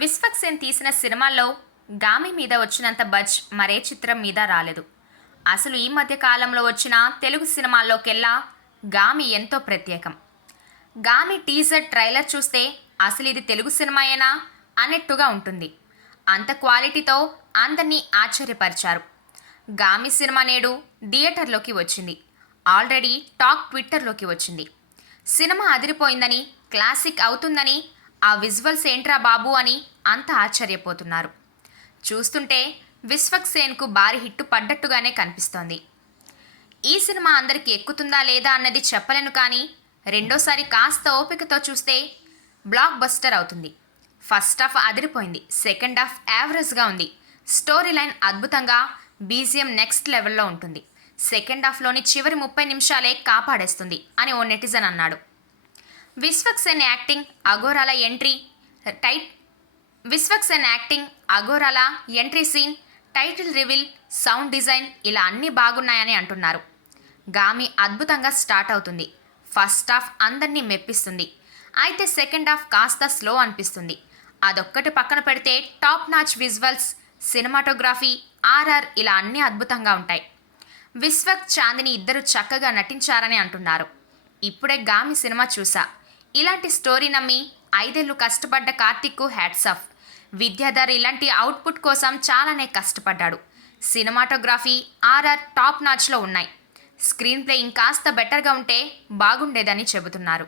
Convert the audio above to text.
విశ్వక్సేన్ తీసిన సినిమాల్లో గామి మీద వచ్చినంత బజ్ మరే చిత్రం మీద రాలేదు. అసలు ఈ మధ్య కాలంలో వచ్చిన తెలుగు సినిమాల్లోకెల్లా గామి ఎంతో ప్రత్యేకం. గామి టీజర్ ట్రైలర్ చూస్తే అసలు ఇది తెలుగు సినిమాయేనా అన్నట్టుగా ఉంటుంది. అంత క్వాలిటీతో అందరినీ ఆశ్చర్యపరిచారు. గామి సినిమా నేడు థియేటర్లోకి వచ్చింది. ఆల్రెడీ టాక్ ట్విట్టర్లోకి వచ్చింది. సినిమా అదిరిపోయిందని క్లాసిక్ అవుతుందని ఆ విజువల్స్ ఏంట్రా బాబు అని అంత ఆశ్చర్యపోతున్నారు. చూస్తుంటే విశ్వక్సేన్కు భారీ హిట్టు పడ్డట్టుగానే కనిపిస్తోంది. ఈ సినిమా అందరికీ ఎక్కుతుందా లేదా అన్నది చెప్పలేను కానీ రెండోసారి కాస్త ఓపికతో చూస్తే బ్లాక్ బస్టర్ అవుతుంది. ఫస్ట్ హాఫ్ అదిరిపోయింది సెకండ్ హాఫ్ యావరేజ్గా ఉంది. స్టోరీ లైన్ అద్భుతంగా బీజిఎం నెక్స్ట్ లెవెల్లో ఉంటుంది. సెకండ్ హాఫ్లోని చివరి ముప్పై నిమిషాలే కాపాడేస్తుంది అని ఓ నెటిజన్ అన్నాడు. విశ్వక్సేన్ యాక్టింగ్ అఘోరాల entry tight Vishwaksen acting అఘోరాల entry scene title reveal sound design ఇలా అన్నీ బాగున్నాయని అంటున్నారు. గామి అద్భుతంగా స్టార్ట్ అవుతుంది. ఫస్ట్ హాఫ్ అందరినీ మెప్పిస్తుంది. అయితే సెకండ్ హాఫ్ కాస్త స్లో అనిపిస్తుంది. అదొక్కటి పక్కన పెడితే top notch visuals cinematography RR ఇలా అన్నీ అద్భుతంగా ఉంటాయి. విశ్వక్ చాందిని ఇద్దరు చక్కగా నటించారని అంటున్నారు. ఇప్పుడే గామి సినిమా చూసా. ఇలాంటి స్టోరీ నమ్మి ఐదేళ్ళు కష్టపడ్డ కార్తిక్కు హ్యాట్స్ ఆఫ్. విద్యాధర్ ఇలాంటి అవుట్పుట్ కోసం చాలానే కష్టపడ్డాడు. సినిమాటోగ్రఫీ ఆర్ఆర్ టాప్ నాచ్లో ఉన్నాయి. స్క్రీన్ ప్లే ఇంకాస్త బెటర్గా ఉంటే బాగుండేదని చెబుతున్నారు.